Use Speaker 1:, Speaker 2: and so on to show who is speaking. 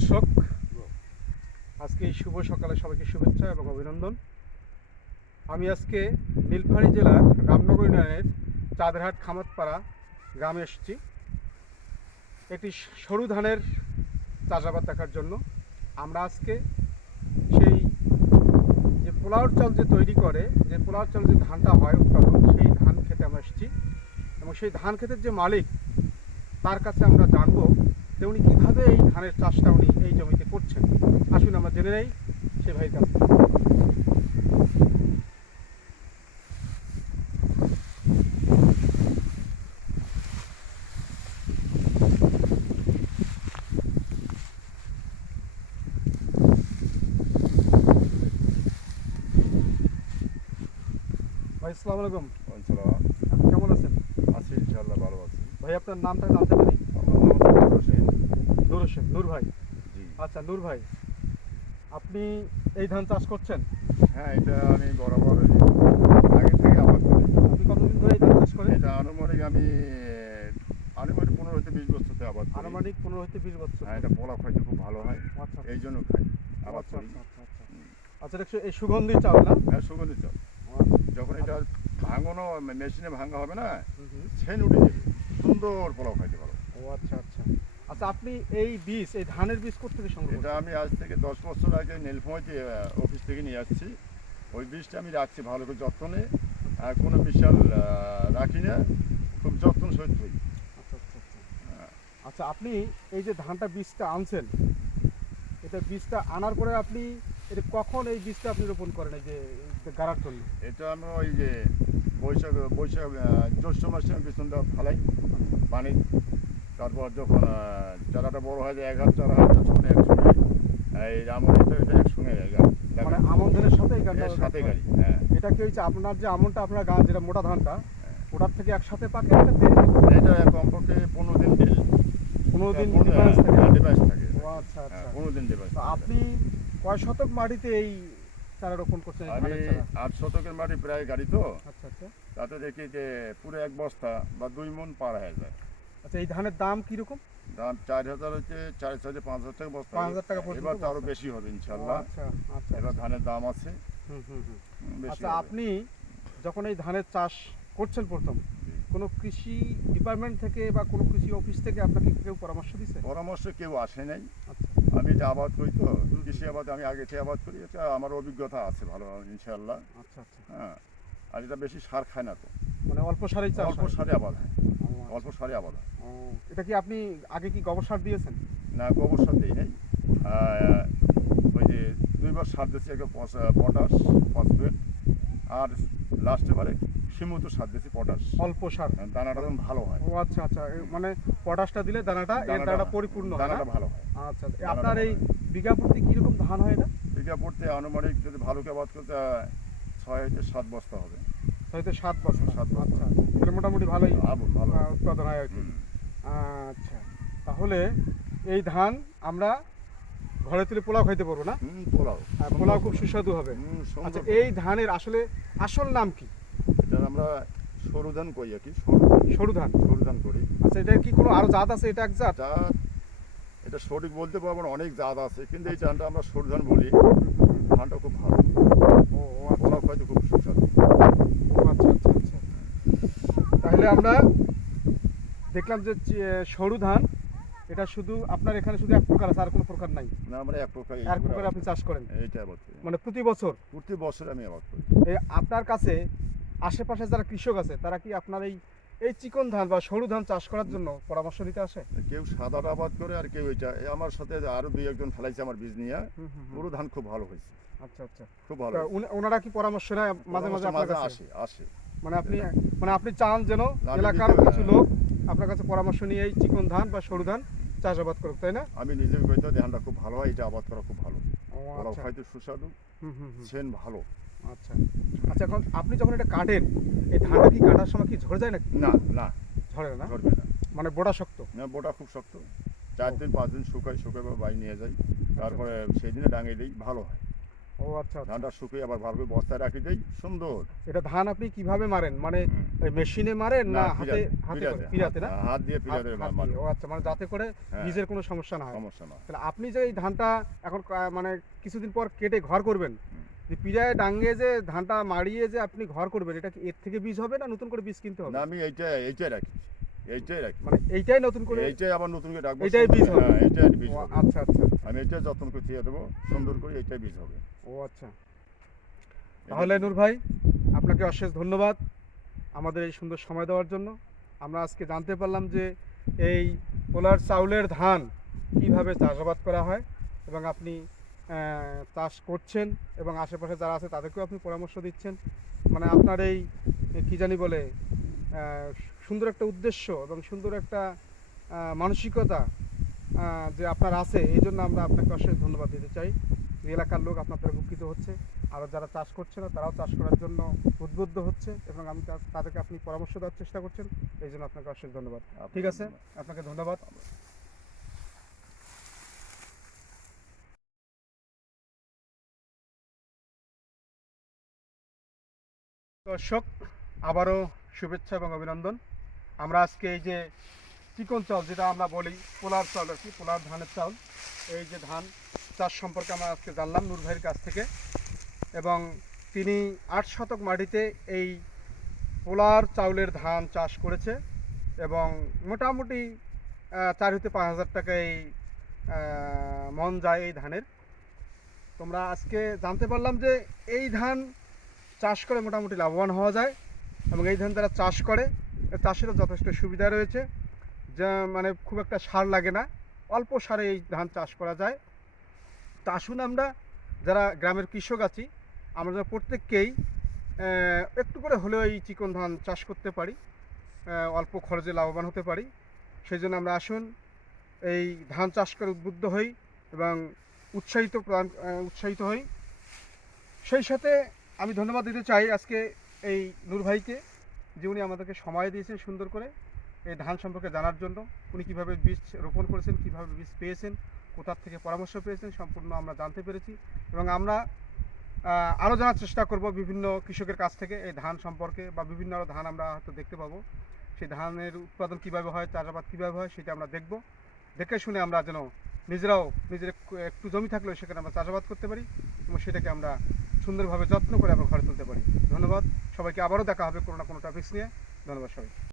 Speaker 1: দর্শক, আজকে এই শুভ সকালে সবাইকে শুভেচ্ছা এবং অভিনন্দন। আমি আজকে নীলফামারী জেলার রামনগর ইউনিয়নের চাঁদরহাট খামাতপাড়া গ্রামে এসেছি। একটি সরু ধানের চাষাবাদ দেখার জন্য আমরা আজকে সেই যে পোলাওর চাল যে তৈরি করে, যে পোলাওর চাল যে ধানটা হয় উৎপাদন, সেই ধান খেতে আমরা এসেছি। এবং সেই ধান ক্ষেতের যে মালিক, তার কাছে আমরা জানব যে উনি কীভাবে এই ধানের চাষটা উনি এই জমিতে করছেন? আসুন আমরা জেনে নেই সে ভাইয়ের কাছে ভাই আসসালামু আলাইকুম। কেমন আছেন?
Speaker 2: আছি ইনশাল্লাহ ভালো আছি।
Speaker 1: ভাই আপনার নামটা জানতে পারি
Speaker 2: আমার নাম আব্দুল হোসেন
Speaker 1: নূর হোসেন নূর ভাই।
Speaker 2: জি।
Speaker 1: আচ্ছা নূর ভাই আপনি এই ধান চাষ করছেন?
Speaker 2: হ্যাঁ এটা আমি বরাবর আগে থেকে আবাদ করি।
Speaker 1: আপনি কতদিন ধরে এই ধান চাষ করেন?
Speaker 2: এটা আনুমানিক আমি আনুমানিক পনেরো হতে বিশ বছর থেকে আবাদ
Speaker 1: আনুমানিক পনেরো হতে বিশ বছর।
Speaker 2: হ্যাঁ এটা পোলা খাইতে খুব ভালো হয়।
Speaker 1: আচ্ছা
Speaker 2: এই জন্য খাই আবাদ
Speaker 1: আচ্ছা
Speaker 2: করি।
Speaker 1: আচ্ছা আচ্ছা আচ্ছা। আচ্ছা দেখছ এই সুগন্ধি চাল না?
Speaker 2: হ্যাঁ সুগন্ধি চাল।
Speaker 1: আচ্ছা,
Speaker 2: যখন এটা ভাঙানো মেশিনে ভাঙা হবে না। ছেন উঠে যাবে। সুন্দর পোলাও খাইতে পারো।
Speaker 1: ও আচ্ছা আচ্ছা। আচ্ছা আপনি এই বীজ এই ধানের বীজ কোথেকে সংগ্রহ
Speaker 2: এটা আমি আজ থেকে দশ বছর আগে নীলফামারিতে অফিস থেকে নিয়ে আসছি। ওই বীজটা আমি রাখছি ভালো করে যত্নে। আর কোনো বিশাল রাখি না। খুব যত্ন সহিত
Speaker 1: আচ্ছা আচ্ছা আচ্ছা। আচ্ছা আপনি এই যে ধানটা বীজটা আনছেন এটা বীজটা আনার পরে আপনি এটা কখন এই বীজটা আপনি রোপণ করেন এই যে গাড়ার জন্য?
Speaker 2: এটা আমি ওই যে বৈশাখ বৈশাখ জ্যৈষ্ঠ মাসে আমি বিছনটা ফালাই। পানি তারপর যখন চারাটা বড় হয় যায় এক হাত চারা হয় তখন একসঙ্গে এই আমন এটা একসঙ্গে
Speaker 1: মানে। আমন ধানের সাথে এই
Speaker 2: সাথে গাড়ি হ্যাঁ।
Speaker 1: এটা কি হয়েছে আপনার যে আমনটা আপনার গান যেটা মোটা ধানটা
Speaker 2: হ্যাঁ।
Speaker 1: ওটার থেকে একসাথে পাকে এটা
Speaker 2: কমপক্ষে পনেরো দিন দেরি
Speaker 1: পনেরো দিন
Speaker 2: পনেরো-
Speaker 1: থাকে।
Speaker 2: হ্যাঁ, থাকে।
Speaker 1: আচ্ছা
Speaker 2: হ্যাঁ,
Speaker 1: আচ্ছা।
Speaker 2: পনেরো দিন
Speaker 1: তো আপনি কয় শতক মাটিতে এই চারা রোপণ করছেন
Speaker 2: আমি আট শতকের মাটি প্রায় গাড়ি তো।
Speaker 1: আচ্ছা আচ্ছা।
Speaker 2: তাতে দেখি যে পুরো এক বস্তা বা দুই মন পার হয়ে যায়।
Speaker 1: আচ্ছা এই ধানের দাম কীরকম?
Speaker 2: দাম চার হাজার হচ্ছে চার হাজার পাঁচ হাজার টাকা বস্তা।
Speaker 1: পাঁচ হাজার টাকা পর্যন্ত
Speaker 2: এবার তো
Speaker 1: আরও
Speaker 2: বেশি হবে
Speaker 1: ও
Speaker 2: ইনশাল্লাহ
Speaker 1: আচ্ছা আচ্ছা
Speaker 2: এবার ধানের দাম আছে।
Speaker 1: আচ্ছা আপনি যখন এই ধানের চাষ করছেন প্রথম। কোনো কৃষি ডিপার্টমেন্ট থেকে বা কোনো কৃষি অফিস থেকে আপনাকে কেউ পরামর্শ দিছে?
Speaker 2: পরামর্শ কেউ আসে নাই।
Speaker 1: আচ্ছা।
Speaker 2: আমি এটা আবাদ করি তো কৃষি আবাদ আমি আগে থেকে আবাদ করি এটা আমার অভিজ্ঞতা আছে ভালো ইনশাল্লাহ।
Speaker 1: আচ্ছা আচ্ছা।
Speaker 2: হ্যাঁ আর এটা বেশি সার খায় না তো।
Speaker 1: মানে অল্প সারেই চাষ
Speaker 2: অল্প সারে আবাদ হয়।
Speaker 1: আচ্ছা।
Speaker 2: অল্প সারে আবাদ
Speaker 1: এটা কি আপনি আগে কি গোবর সার দিয়েছেন?
Speaker 2: না গোবর সার দিই নাই। ওই যে দুইবার সার দিচ্ছি একটা পটাশ ফসফেট আর লাস্টে বারে সীমিত সার দিচ্ছি পটাশ।
Speaker 1: অল্প সার।
Speaker 2: দানাটা তখন ভালো হয়।
Speaker 1: ও আচ্ছা আচ্ছা মানে পটাশটা দিলে দানাটা এর
Speaker 2: দানাটা-
Speaker 1: পরিপূর্ণ হয়
Speaker 2: দানাটা ভালো হয়।
Speaker 1: আচ্ছা আপনার এই বিঘা প্রতি কীরকম ধান হয় এটা?
Speaker 2: বিঘা প্রতি আনুমানিক যদি ভালো করে আবাদ করতে হয়, ছয় হইতে সাত বস্তা হবে।
Speaker 1: হয়তো সাত বছর।
Speaker 2: সাত
Speaker 1: আচ্ছা তাহলে মোটামুটি ভালোই।
Speaker 2: ভালো।
Speaker 1: উৎপাদন হয় আর কি। আচ্ছা তাহলে এই ধান আমরা ঘরে তুলে পোলাও খাইতে পারব না?
Speaker 2: পোলাও।
Speaker 1: আর পোলাও খুব সুস্বাদু হবে। আচ্ছা এই ধানের আসলে আসল নাম কি?
Speaker 2: এটার আমরা সরু ধান কই আর কি সরু
Speaker 1: সরু ধান
Speaker 2: সরু ধান করি।
Speaker 1: আচ্ছা এটার কি কোনো আরও জাত আছে? এটা এক জাত?
Speaker 2: এটা সঠিক বলতে পারব অনেক জাত আছে কিন্তু এই ধানটা আমরা সরু ধান বলি। ধানটা খুব ভালো
Speaker 1: ও ও আচ্ছা
Speaker 2: পোলাও খাইতে খুব সুস্বাদু
Speaker 1: ও আচ্ছা আচ্ছা আচ্ছা তাহলে আমরা দেখলাম যে সরু ধান এটা শুধু আপনার এখানে শুধু এক প্রকার আছে আর কোনো প্রকার নাই।
Speaker 2: না আমরা এক প্রকার
Speaker 1: এক প্রকার আপনি চাষ করেন।
Speaker 2: এইটা
Speaker 1: মানে প্রতি বছর?
Speaker 2: প্রতি বছর আমি আবাদ করি।
Speaker 1: এই আপনার কাছে আশেপাশে যারা কৃষক আছে তারা কি আপনার এই এই চিকন ধান বা সরু ধান চাষ করার জন্য পরামর্শ নিতে আসে?
Speaker 2: কেউ সাদাটা আবাদ করে আর কেউ এটা আমার সাথে আরও দুই একজন ফেলাইছে আমার বীজ নিয়ে। পুরো ধান খুব ভালো হয়েছে।
Speaker 1: আচ্ছা আচ্ছা।
Speaker 2: খুব ভালো
Speaker 1: ওনারা কি পরামর্শ নেয়? মাঝে মাঝে আপনার কাছে?
Speaker 2: আসে আসে।
Speaker 1: মানে আপনি মানে আপনি চান যেন এলাকার কিছু লোক আপনার কাছে পরামর্শ নিয়ে এই চিকন ধান বা সরু ধান চাষাবাদ করুক তাই না?
Speaker 2: আমি নিজে কইতে ধানটা খুব ভালো হয় এটা আবাদ করা খুব ভালো।
Speaker 1: ও
Speaker 2: পোলাও
Speaker 1: আচ্ছা।
Speaker 2: খাইতে সুস্বাদু
Speaker 1: হুম হুম হুম।
Speaker 2: সেন ভালো।
Speaker 1: আচ্ছা। আচ্ছা এখন আপনি যখন এটা কাটেন এই ধানটা কি কাটার সময় কি ঝরে যায় নাকি?
Speaker 2: না না।
Speaker 1: ঝরে না?
Speaker 2: ধরবে না।
Speaker 1: মানে বোড়া শক্ত?
Speaker 2: না বোটা খুব শক্ত। চার দিন পাঁচ দিন শুকাই শুকাই বা বাই নিয়ে যাই। তারপরে সেই দিনে ডাঙিয়ে দিই ভালো হয়।
Speaker 1: ও আচ্ছা আচ্ছা।
Speaker 2: ধানটা শুকিয়ে আবার করে বস্তায় রাখি দেই সুন্দর।
Speaker 1: এটা ধান আপনি কীভাবে মারেন? মানে মেশিনে মারেন না হাতে হাতে
Speaker 2: পিরাতে,
Speaker 1: না?
Speaker 2: হাত- দিয়ে পিরাতে
Speaker 1: হাত ও আচ্ছা মানে যাতে করে
Speaker 2: হ্যাঁ,
Speaker 1: বীজের কোনো সমস্যা না হয়।
Speaker 2: সমস্যা না
Speaker 1: তাহলে আপনি যে এই ধানটা এখন মানে কিছুদিন পর কেটে ঘর করবেন যে পিড়ায় ডাঙ্গে যে ধানটা মারিয়ে যে আপনি ঘর করবেন এটা কি এর থেকে বীজ হবে না নতুন করে বীজ কিনতে হবে?
Speaker 2: না আমি এইটা এইটাই রাখি। এইটাই রাখি।
Speaker 1: মানে এইটাই নতুন করে
Speaker 2: এইটাই আবার নতুন করে রাখব
Speaker 1: এইটাই বীজ হবে?
Speaker 2: হ্যাঁ এইটাই বীজ হবে।
Speaker 1: আচ্ছা আচ্ছা
Speaker 2: আমি এইটাই যত্ন করে দিয়ে দেবো সুন্দর করে এইটাই বীজ হবে।
Speaker 1: ও আচ্ছা। তাহলে নূর ভাই আপনাকে অশেষ ধন্যবাদ আমাদের এই সুন্দর সময় দেওয়ার জন্য। আমরা আজকে জানতে পারলাম যে এই পোলার চাউলের ধান কীভাবে চাষাবাদ করা হয় এবং আপনি চাষ করছেন এবং আশেপাশে যারা আছে তাদেরকেও আপনি পরামর্শ দিচ্ছেন। মানে আপনার এই কী জানি বলে সুন্দর একটা উদ্দেশ্য এবং সুন্দর একটা মানসিকতা যে আপনার আছে এই জন্য আমরা আপনাকে অশেষ ধন্যবাদ দিতে চাই। এই এলাকার লোক আপনার দ্বারা উপকৃত হচ্ছে। আর যারা চাষ করছে না তারাও চাষ করার জন্য উদ্বুদ্ধ হচ্ছে এবং আমি তাদেরকে আপনি পরামর্শ দেওয়ার চেষ্টা করছেন। এই জন্য আপনাকে অশেষ ধন্যবাদ। ঠিক আছে? আপনাকে ধন্যবাদ। দর্শক আবারও শুভেচ্ছা এবং অভিনন্দন। আমরা আজকে এই যে চিকন চাউল যেটা আমরা বলি, পোলার চাউল আর কি, পোলার ধানের চাউল এই যে ধান, চাষ সম্পর্কে আমরা আজকে জানলাম নূর ভাইয়ের কাছ থেকে। এবং তিনি আট শতক মাটিতে এই পোলার চাউলের ধান চাষ করেছে এবং মোটামুটি চার হতে পাঁচ হাজার টাকা এই মন যায় এই ধানের। তোমরা আজকে জানতে পারলাম যে এই ধান চাষ করে মোটামুটি লাভবান হওয়া যায় এবং এই ধান তারা চাষ করে। চাষেরও যথেষ্ট সুবিধা রয়েছে। যা মানে খুব একটা সার লাগে না। অল্প সারে এই ধান চাষ করা যায়। তা আসুন আমরা যারা গ্রামের কৃষক আছি, আমরা প্রত্যেককেই একটু করে হলেও এই চিকন ধান চাষ করতে পারি অল্প খরচে লাভবান হতে পারি। সেই জন্য আমরা আসুন, এই ধান চাষ করে উদ্বুদ্ধ হই এবং উৎসাহিত প্রদান উৎসাহিত হই। সেই সাথে আমি ধন্যবাদ দিতে চাই আজকে এই নূর ভাইকে। যে উনি আমাদেরকে সময় দিয়েছেন সুন্দর করে এই ধান সম্পর্কে জানার জন্য, উনি কীভাবে বীজ রোপণ করেছেন, কীভাবে বীজ পেয়েছেন, কোথার থেকে পরামর্শ পেয়েছেন সম্পূর্ণ আমরা জানতে পেরেছি এবং আমরা আরও জানার চেষ্টা করব বিভিন্ন কৃষকের কাছ থেকে এই ধান সম্পর্কে বা বিভিন্ন আরও ধান আমরা হয়তো দেখতে পাবো। সেই ধানের উৎপাদন কীভাবে হয়, চাষাবাদ কীভাবে হয় সেটা আমরা দেখব। দেখে শুনে আমরা যেন নিজেরাও, নিজের একটু- জমি থাকলেও সেখানে আমরা চাষাবাদ করতে পারি এবং সেটাকে আমরা সুন্দরভাবে যত্ন করে আমরা ঘরে তুলতে পারি। ধন্যবাদ। সবাইকে আবারও দেখা হবে কোনো না কোনো টপিক্স নিয়ে। ধন্যবাদ সবাই